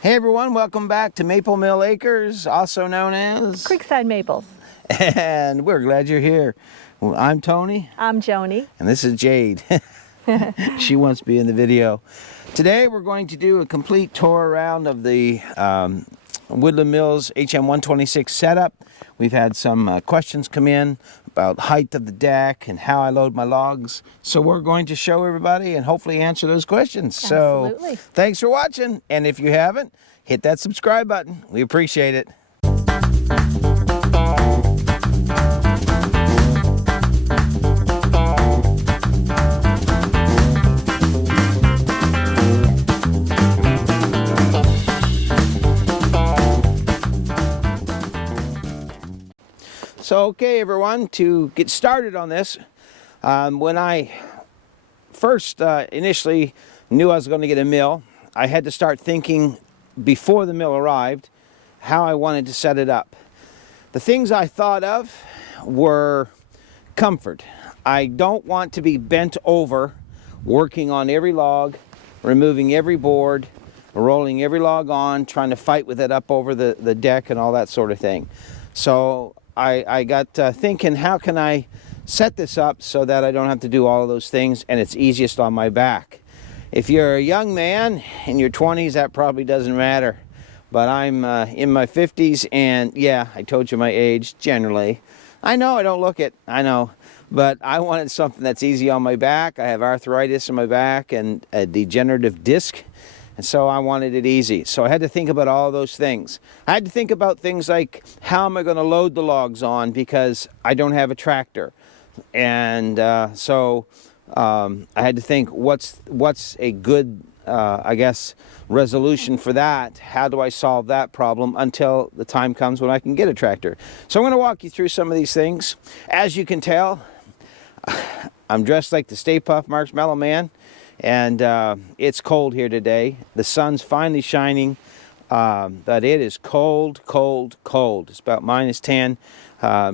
Hey everyone, welcome back to Maple Mill Acres, also known as Creekside Maples. And we're glad you're here. Well, I'm Tony. I'm Joni. And this is Jade. She wants to be in the video. Today we're going to do a complete tour around of the Woodland Mills HM126 setup. We've had some questions come in about height of the deck and how I load my logs. So we're going to show everybody and hopefully answer those questions. Absolutely. So thanks for watching. And if you haven't, hit that subscribe button. We appreciate it. So, okay, everyone, to get started on this, when I first initially knew I was going to get a mill, I had to start thinking before the mill arrived how I wanted to set it up. The things I thought of were comfort. I don't want to be bent over working on every log, removing every board, rolling every log on, trying to fight with it up over the deck and all that sort of thing. So I got thinking, how can I set this up so that I don't have to do all of those things and it's easiest on my back. If you're a young man in your 20s, that probably doesn't matter. But I'm in my 50s, and yeah, I told you my age, generally. I know I don't look it, I know. But I wanted something that's easy on my back. I have arthritis in my back and a degenerative disc. And so I wanted it easy. So I had to think about all those things. I had to think about things like, how am I going to load the logs on, because I don't have a tractor. And so I had to think, what's a good, I guess, resolution for that? How do I solve that problem until the time comes when I can get a tractor? So I'm going to walk you through some of these things. As you can tell, I'm dressed like the Stay Puft Marshmallow Man. And it's cold here today. The sun's finally shining, but it is cold, cold, cold. It's about -10.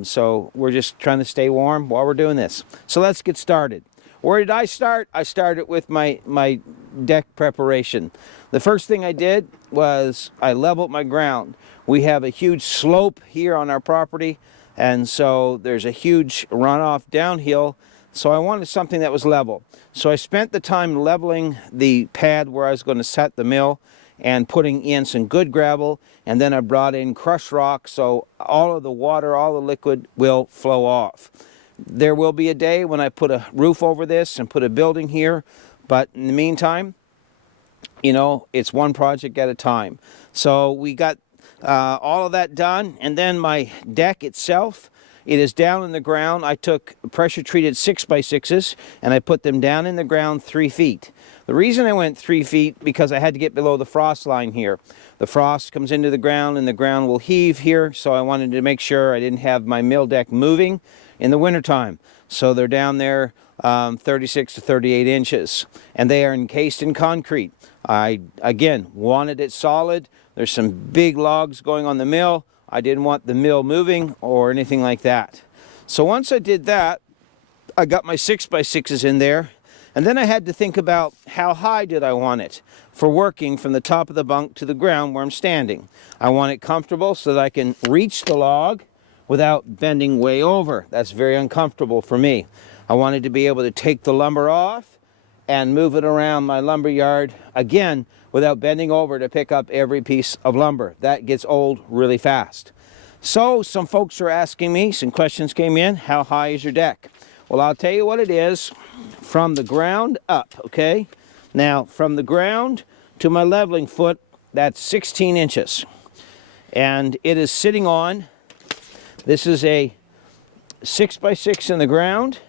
So we're just trying to stay warm while we're doing this. So let's get started. Where did I start? I started with my deck preparation. The first thing I did was I leveled my ground. We have a huge slope here on our property, and so there's a huge runoff downhill. So I wanted something that was level. So I spent the time leveling the pad where I was going to set the mill and putting in some good gravel, and then I brought in crushed rock so all of the water, all the liquid will flow off. There will be a day when I put a roof over this and put a building here, but in the meantime, you know, it's one project at a time. So we got all of that done, and then my deck itself, it is down in the ground. I took pressure-treated 6x6s and I put them down in the ground 3 feet. The reason I went 3 feet, because I had to get below the frost line here. The frost comes into the ground and the ground will heave here, so I wanted to make sure I didn't have my mill deck moving in the wintertime. So they're down there 36 to 38 inches, and they are encased in concrete. I, again, wanted it solid. There's some big logs going on the mill. I didn't want the mill moving or anything like that. So once I did that, I got my 6x6s in there, and then I had to think about how high did I want it for working from the top of the bunk to the ground where I'm standing. I want it comfortable so that I can reach the log without bending way over. That's very uncomfortable for me. I wanted to be able to take the lumber off and move it around my lumber yard, again, without bending over to pick up every piece of lumber. That gets old really fast. So some folks are asking me, some questions came in, how high is your deck? Well, I'll tell you what it is from the ground up, okay? Now, from the ground to my leveling foot, that's 16 inches. And it is sitting on, this is a 6x6 in the ground,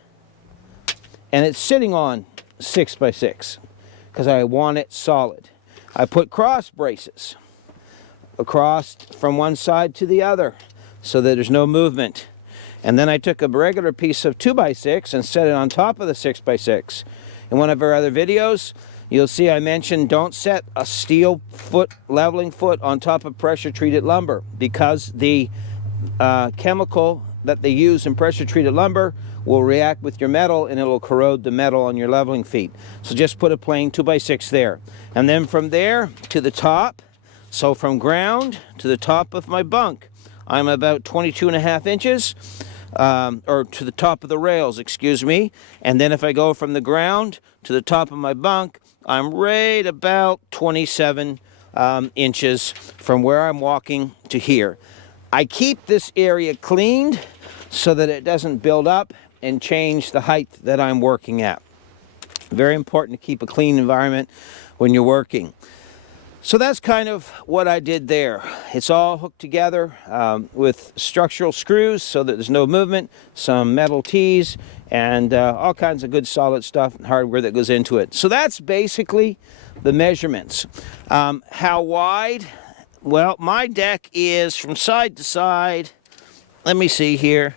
and it's sitting on 6x6 because I want it solid. I put cross braces across from one side to the other so that there's no movement. And then I took a regular piece of 2x6 and set it on top of the 6x6. In one of our other videos, you'll see I mentioned don't set a steel foot, leveling foot on top of pressure-treated lumber, because the chemical that they use in pressure-treated lumber will react with your metal and it'll corrode the metal on your leveling feet. So just put a plain 2x6 there. And then from there to the top, So from ground to the top of my bunk, I'm about 22.5 inches, or to the top of the rails, excuse me. And then if I go from the ground to the top of my bunk, I'm right about 27 inches from where I'm walking to here. I keep this area cleaned so that it doesn't build up and change the height that I'm working at. Very important to keep a clean environment when you're working. So that's kind of what I did there. It's all hooked together with structural screws so that there's no movement, some metal tees, and all kinds of good solid stuff and hardware that goes into it. So that's basically the measurements. How wide? Well, my deck is from side to side. Let me see here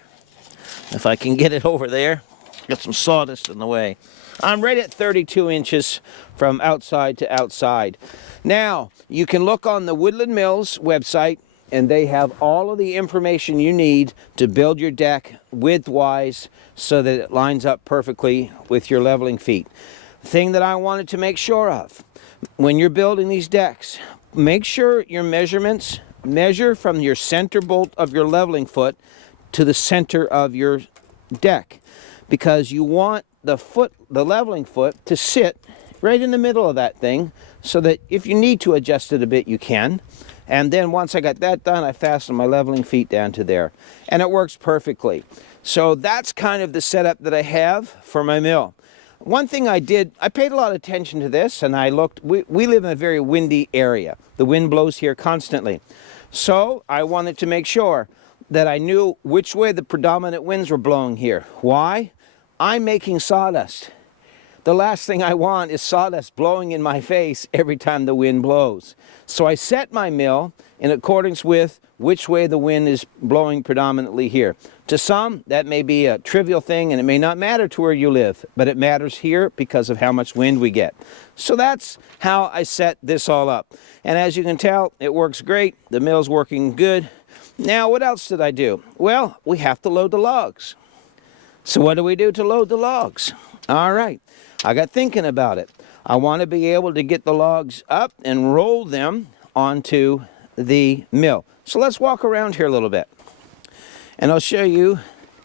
if I can get it over there. Got some sawdust in the way. I'm right at 32 inches from outside to outside. Now, you can look on the Woodland Mills website, and they have all of the information you need to build your deck width-wise so that it lines up perfectly with your leveling feet. The thing that I wanted to make sure of, when you're building these decks, make sure your measurements measure from your center bolt of your leveling foot to the center of your deck, because you want the leveling foot to sit right in the middle of that thing so that if you need to adjust it a bit, you can. And then once I got that done, I fastened my leveling feet down to there, and it works perfectly. So that's kind of the setup that I have for my mill. One thing I did, I paid a lot of attention to this, and I looked, we live in a very windy area. The wind blows here constantly. So I wanted to make sure that I knew which way the predominant winds were blowing here. Why? I'm making sawdust. The last thing I want is sawdust blowing in my face every time the wind blows. So I set my mill in accordance with which way the wind is blowing predominantly here. To some, that may be a trivial thing, and it may not matter to where you live, but it matters here because of how much wind we get. So that's how I set this all up. And as you can tell, it works great. The mill's working good. Now, what else did I do? Well, we have to load the logs. So what do we do to load the logs? All right, I got thinking about it. I want to be able to get the logs up and roll them onto the mill. So let's walk around here a little bit, and I'll show you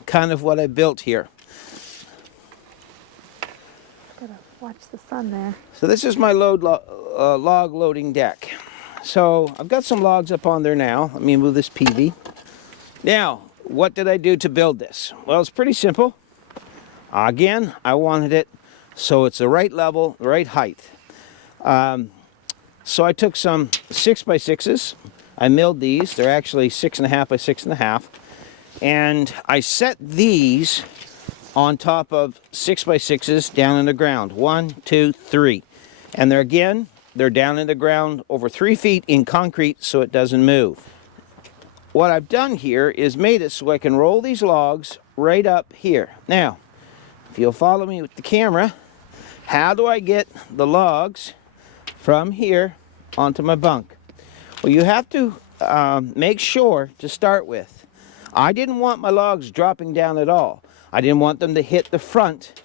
kind of what I built here. Gotta watch the sun there. So this is my log loading deck. So I've got some logs up on there now. Let me move this PV. Now, what did I do to build this? Well, it's pretty simple. Again, I wanted it so it's the right level, the right height. So I took some 6x6s. I milled these. They're actually 6.5 by 6.5. And I set these on top of 6x6s down in the ground. 1, 2, 3. And they're down in the ground over 3 feet in concrete so it doesn't move. What I've done here is made it so I can roll these logs right up here. Now, if you'll follow me with the camera, how do I get the logs from here onto my bunk? Well, you have to make sure to start with. I didn't want my logs dropping down at all. I didn't want them to hit the front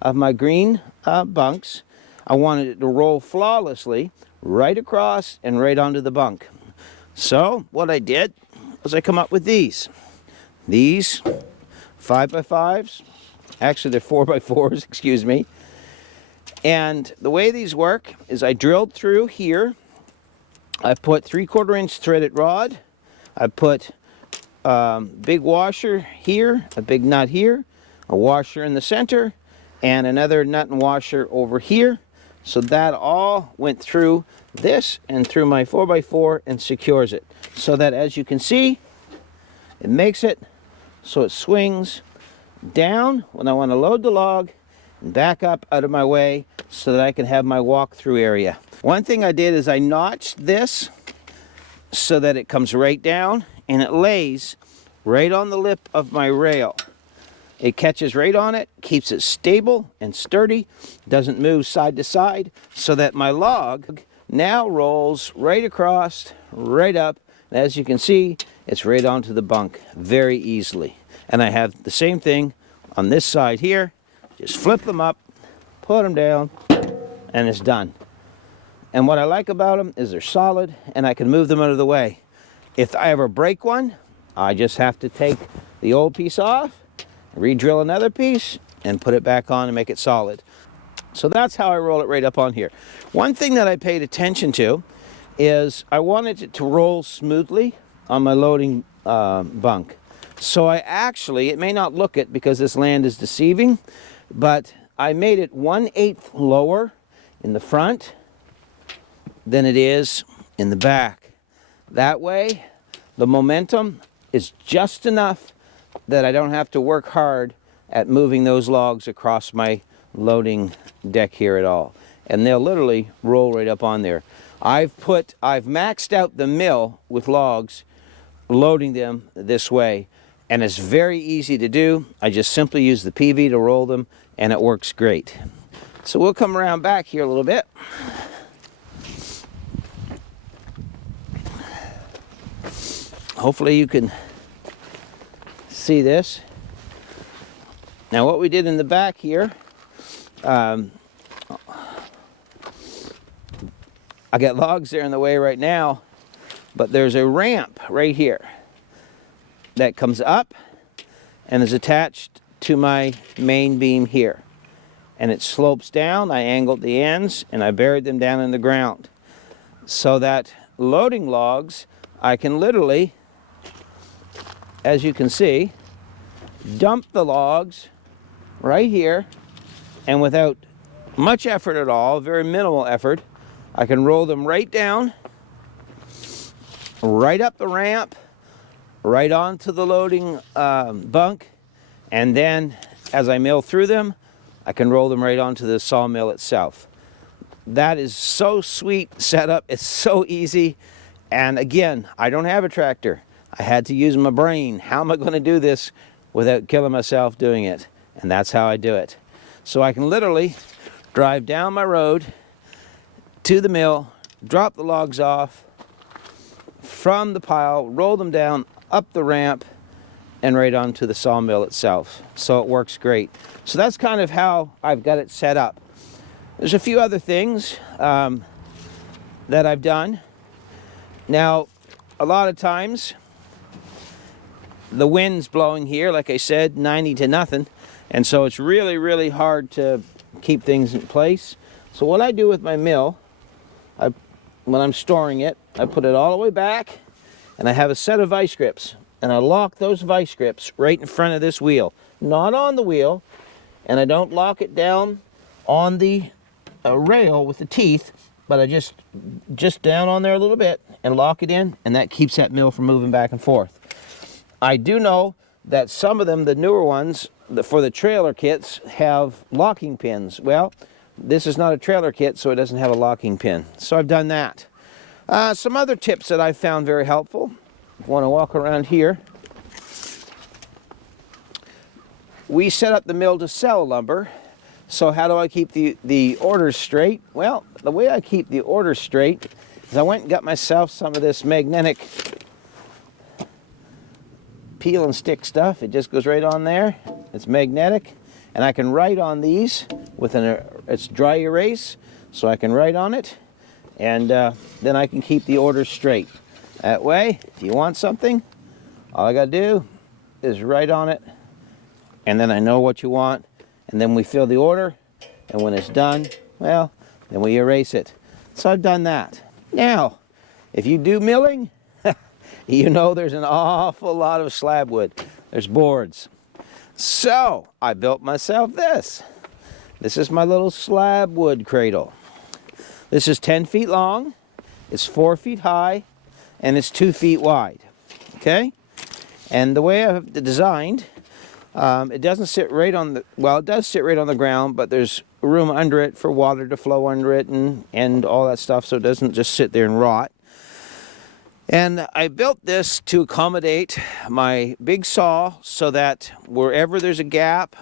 of my green bunks. I wanted it to roll flawlessly right across and right onto the bunk. So what I did was I come up with these 5x5s. Actually, they're 4x4s, excuse me. And the way these work is I drilled through here. I put 3/4 inch threaded rod. I put big washer here, a big nut here, a washer in the center, and another nut and washer over here. So that all went through this and through my 4x4 and secures it. So that, as you can see, it makes it so it swings down when I want to load the log and back up out of my way so that I can have my walk-through area. One thing I did is I notched this so that it comes right down and it lays right on the lip of my rail. It catches right on it, keeps it stable and sturdy, doesn't move side to side, so that my log now rolls right across, right up. And as you can see, it's right onto the bunk very easily. And I have the same thing on this side here. Just flip them up, put them down, and it's done. And what I like about them is they're solid and I can move them out of the way. If I ever break one, I just have to take the old piece off, re-drill another piece, and put it back on and make it solid. So that's how I roll it right up on here. One thing that I paid attention to is I wanted it to roll smoothly on my loading bunk. So I actually, it may not look it because this land is deceiving, but I made it 1/8 lower in the front than it is in the back. That way, the momentum is just enough that I don't have to work hard at moving those logs across my loading deck here at all. And they'll literally roll right up on there. I've maxed out the mill with logs, loading them this way, and it's very easy to do. I just simply use the PV to roll them, and it works great. So we'll come around back here a little bit. Hopefully you can see this. Now what we did in the back here, I got logs there in the way right now, but there's a ramp right here that comes up and is attached to my main beam here. And it slopes down. I angled the ends and I buried them down in the ground so that loading logs, I can literally, as you can see, dump the logs right here, and without much effort at all, very minimal effort, I can roll them right down, right up the ramp, right onto the loading bunk, and then as I mill through them, I can roll them right onto the sawmill itself. That is so sweet setup. It's so easy. And again, I don't have a tractor. I had to use my brain. How am I going to do this without killing myself doing it? And that's how I do it. So I can literally drive down my road to the mill, drop the logs off from the pile, roll them down, up the ramp, and right onto the sawmill itself. So it works great. So that's kind of how I've got it set up. There's a few other things that I've done. Now, a lot of times, the wind's blowing here, like I said, 90 to nothing. And so it's really, really hard to keep things in place. So what I do with my mill, when I'm storing it, I put it all the way back, and I have a set of vice grips. And I lock those vice grips right in front of this wheel, not on the wheel, and I don't lock it down on the rail with the teeth, but I just down on there a little bit and lock it in, and that keeps that mill from moving back and forth. I do know that some of them, the newer ones, for the trailer kits, have locking pins. Well, this is not a trailer kit, so it doesn't have a locking pin. So I've done that. Some other tips that I've found very helpful. If you want to walk around here. We set up the mill to sell lumber. So how do I keep the orders straight? Well, the way I keep the orders straight is I went and got myself some of this magnetic peel and stick stuff. It just goes right on there. It's magnetic, and I can write on these with it's dry erase, so I can write on it, and then I can keep the orders straight. That way, if you want something, all I gotta do is write on it, and then I know what you want, and then we fill the order, and when it's done, well, then we erase it. So I've done that. Now, if you do milling, you know there's an awful lot of slab wood. There's boards. So I built myself this. This is my little slabwood cradle. This is 10 feet long, it's 4 feet high, and it's 2 feet wide. Okay? And the way I've designed, it doesn't sit right on the, well, it does sit right on the ground, but there's room under it for water to flow under it and all that stuff, so it doesn't just sit there and rot. And I built this to accommodate my big saw so that wherever there's a gap,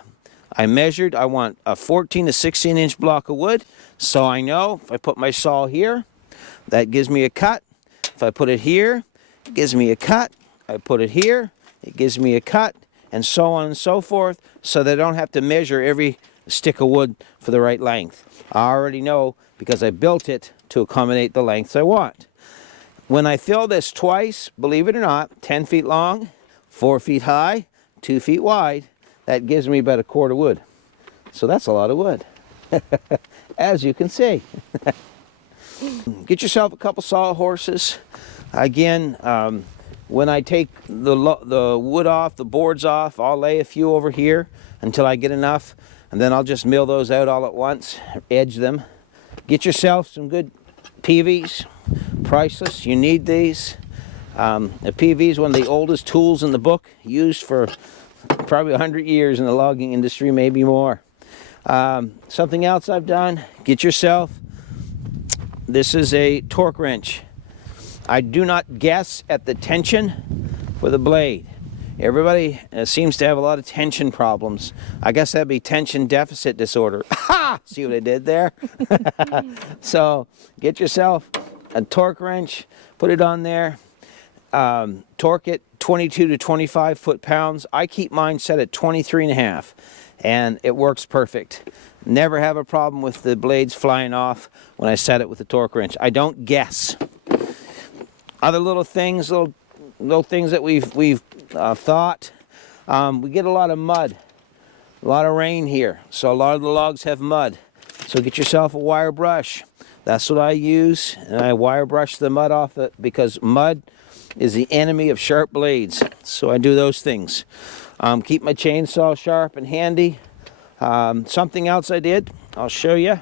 I measured, I want a 14 to 16 inch block of wood, so I know if I put my saw here, that gives me a cut. If I put it here, it gives me a cut. I put it here, it gives me a cut, and so on and so forth, so that I don't have to measure every stick of wood for the right length. I already know, because I built it to accommodate the lengths I want. When I fill this twice, believe it or not, 10 feet long, 4 feet high, 2 feet wide, that gives me about a cord of wood. So that's a lot of wood, as you can see. Get yourself a couple sawhorses. Again, when I take the wood off, the boards off, I'll lay a few over here until I get enough, and then I'll just mill those out all at once, edge them. Get yourself some good PVs, priceless, you need these. A PV is one of the oldest tools in the book, used for probably 100 years in the logging industry, maybe more. Something else I've done, get yourself, this is a torque wrench. I do not guess at the tension for the blade. Everybody seems to have a lot of tension problems. I guess that'd be tension deficit disorder. Ha! See what I did there? So get yourself a torque wrench, put it on there, torque it 22 to 25 foot-pounds. I keep mine set at 23.5, and it works perfect. Never have a problem with the blades flying off when I set it with the torque wrench. I don't guess. Other little things, little things that we've thought. We get a lot of mud, a lot of rain here, so a lot of the logs have mud. So get yourself a wire brush. That's what I use, and I wire brush the mud off it because mud is the enemy of sharp blades. So I do those things. Keep my chainsaw sharp and handy. Something else I did, I'll show you.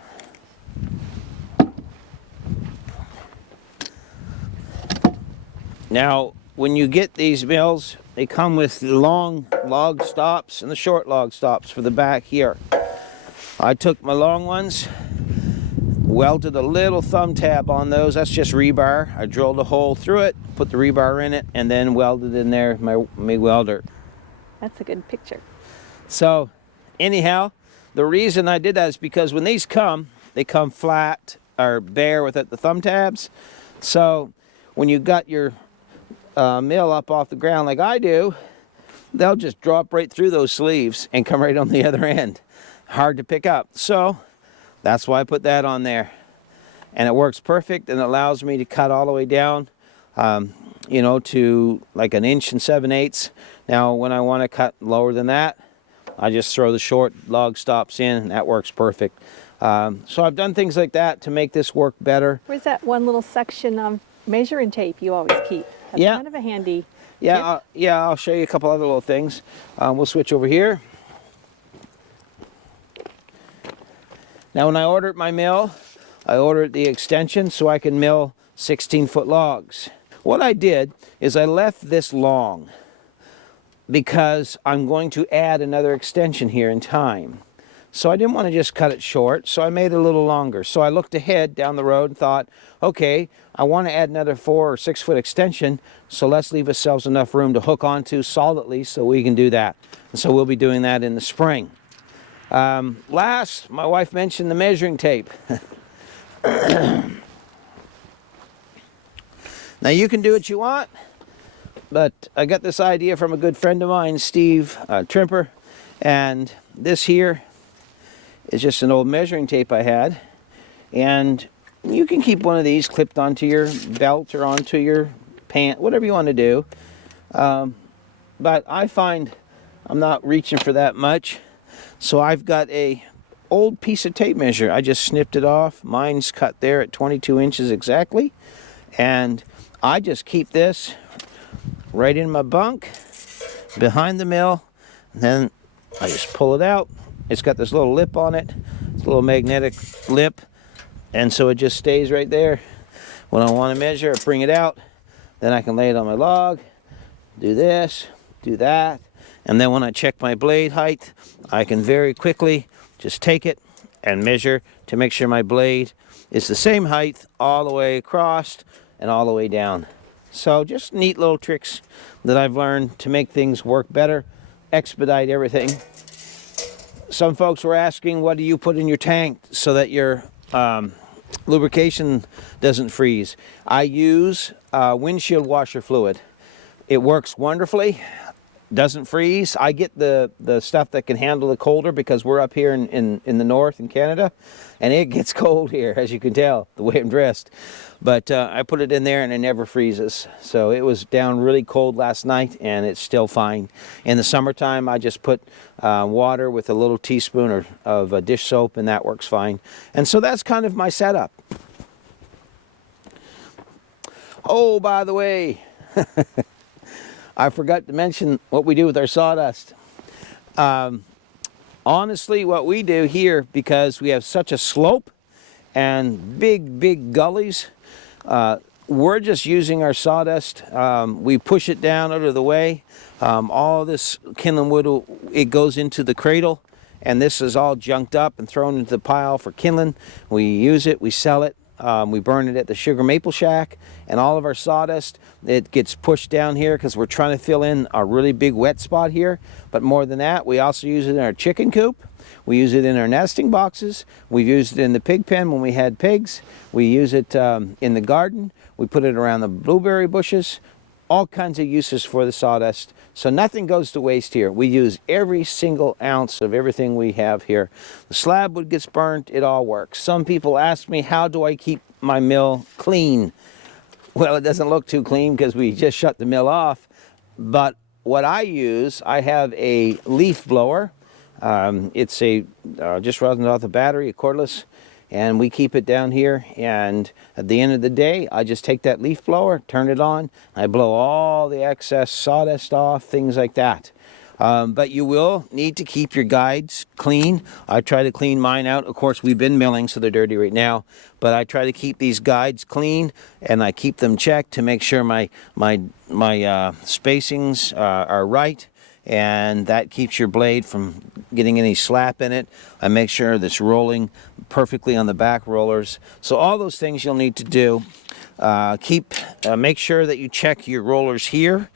Now, when you get these mills, they come with the long log stops and the short log stops for the back here. I took my long ones, welded a little thumb tab on those. That's just rebar. I drilled a hole through it, put the rebar in it, and then welded in there my welder. That's a good picture. So, anyhow, the reason I did that is because when these come, they come flat or bare without the thumb tabs. So, when you got your mill up off the ground like I do, they'll just drop right through those sleeves and come right on the other end. Hard to pick up. So that's why I put that on there, and it works perfect, and it allows me to cut all the way down, you know, to like 1 7/8 inches. Now when I want to cut lower than that, I just throw the short log stops in, and that works perfect. So I've done things like that to make this work better. Where's that one little section of measuring tape you always keep? That's Yeah. kind of a handy Yeah, I'll show you a couple other little things. We'll switch over here. Now when I ordered my mill, I ordered the extension so I can mill 16-foot logs. What I did is I left this long because I'm going to add another extension here in time. So I didn't want to just cut it short, so I made it a little longer. So I looked ahead down the road and thought, okay, I want to add another 4 or 6 foot extension, so let's leave ourselves enough room to hook onto solidly so we can do that. And so we'll be doing that in the spring. Last, my wife mentioned the measuring tape. Now you can do what you want, but I got this idea from a good friend of mine, Steve Trimper, and this here is just an old measuring tape I had, and you can keep one of these clipped onto your belt or onto your pant, whatever you want to do. But I find I'm not reaching for that much, so I've got a old piece of tape measure. I just snipped it off. Mine's cut there at 22 inches exactly, and I just keep this right in my bunk behind the mill, and then I just pull it out. It's got this little lip on it. It's a little magnetic lip, and so it just stays right there. When I want to measure, I bring it out, then I can lay it on my log, do this, do that, and then when I check my blade height, I can very quickly just take it and measure to make sure my blade is the same height all the way across and all the way down. So just neat little tricks that I've learned to make things work better, expedite everything. Some folks were asking, what do you put in your tank so that your lubrication doesn't freeze? I use windshield washer fluid. It works wonderfully. doesn't freeze. I get the stuff that can handle the colder because we're up here in the north in Canada, and it gets cold here, as you can tell, the way I'm dressed. But I put it in there and it never freezes. So it was down really cold last night and it's still fine. In the summertime, I just put water with a little teaspoon of dish soap, and that works fine. And so that's kind of my setup. Oh, by the way, I forgot to mention what we do with our sawdust. Honestly, what we do here, because we have such a slope and big gullies, we're just using our sawdust. We push it down out of the way. All this kindling wood, it goes into the cradle, and this is all junked up and thrown into the pile for kindling. We use it, we sell it. We burn it at the sugar maple shack, and all of our sawdust, it gets pushed down here because we're trying to fill in a really big wet spot here. But more than that, we also use it in our chicken coop. We use it in our nesting boxes. We've used it in the pig pen when we had pigs. We use it in the garden. We put it around the blueberry bushes. All kinds of uses for the sawdust. So nothing goes to waste here. We use every single ounce of everything we have here. The slab wood gets burnt, it all works. Some people ask me, how do I keep my mill clean? Well, it doesn't look too clean because we just shut the mill off. But what I use, I have a leaf blower. It's a just runs off the battery, a cordless. And we keep it down here, and at the end of the day, I just take that leaf blower, turn it on, I blow all the excess sawdust off, things like that. But you will need to keep your guides clean. I try to clean mine out. Of course, we've been milling, so they're dirty right now. But I try to keep these guides clean, and I keep them checked to make sure my spacings are right. And that keeps your blade from getting any slap in it. I make sure that's rolling perfectly on the back rollers. So all those things you'll need to do. Make sure that you check your rollers here.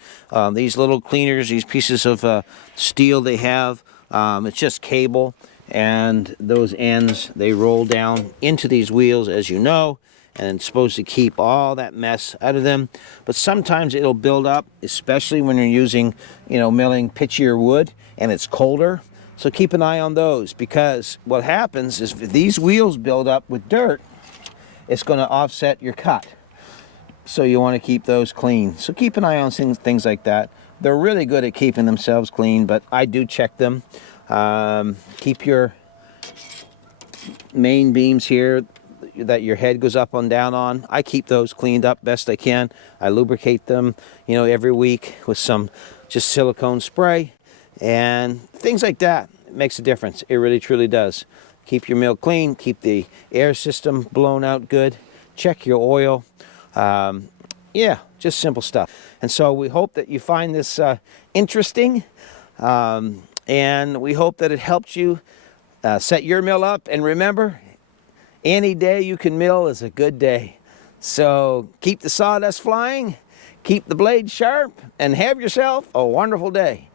These little cleaners, these pieces of steel they have, it's just cable, and those ends, they roll down into these wheels, as you know, and it's supposed to keep all that mess out of them. But sometimes it'll build up, especially when you're using, milling pitchier wood and it's colder. So keep an eye on those, because what happens is if these wheels build up with dirt, it's going to offset your cut. So you want to keep those clean. So keep an eye on things like that. They're really good at keeping themselves clean, but I do check them. Keep your main beams here that your head goes up and down on. I keep those cleaned up best I can. I lubricate them, every week with some just silicone spray and things like that. It makes a difference. It really truly does. Keep your mill clean. Keep the air system blown out good. Check your oil. Yeah, just simple stuff. And so we hope that you find this interesting, and we hope that it helps you set your mill up. And remember, any day you can mill is a good day. So keep the sawdust flying, keep the blade sharp, and have yourself a wonderful day.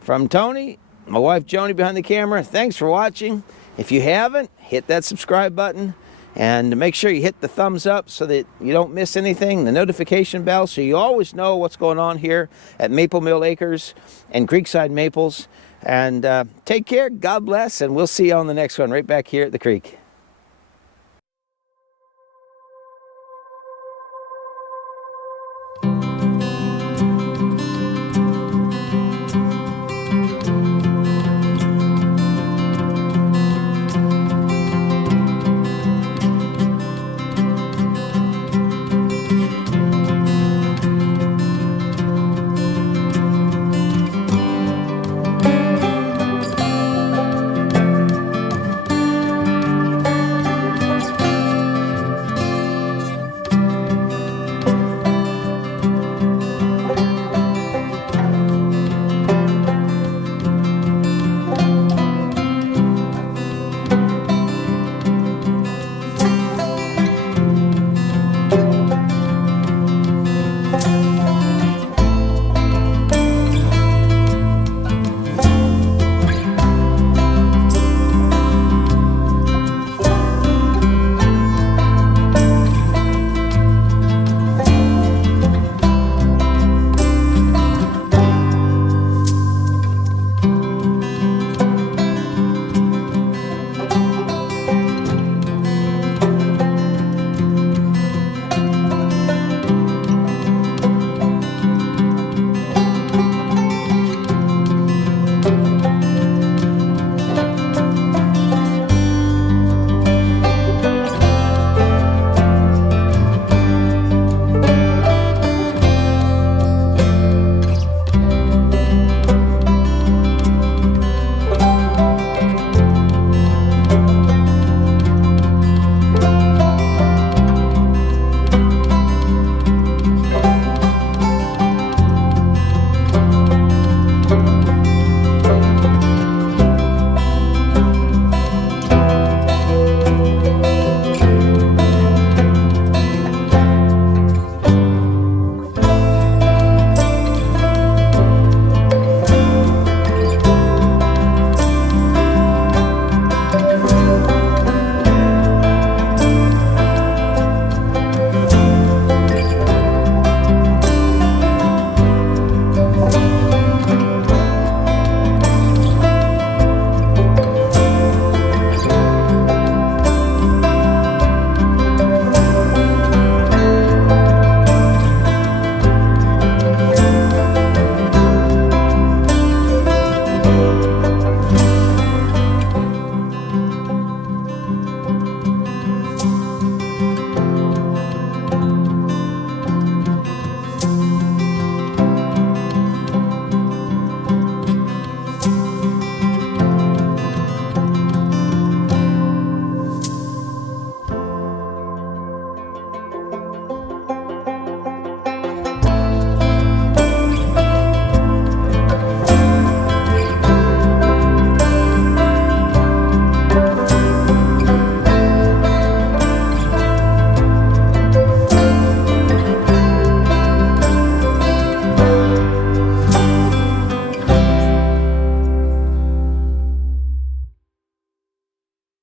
From Tony, my wife Joni behind the camera, thanks for watching. If you haven't, hit that subscribe button, and make sure you hit the thumbs up so that you don't miss anything, the notification bell, so you always know what's going on here at Maple Mill Acres and Creekside Maples. And take care, God bless, and we'll see you on the next one right back here at the creek.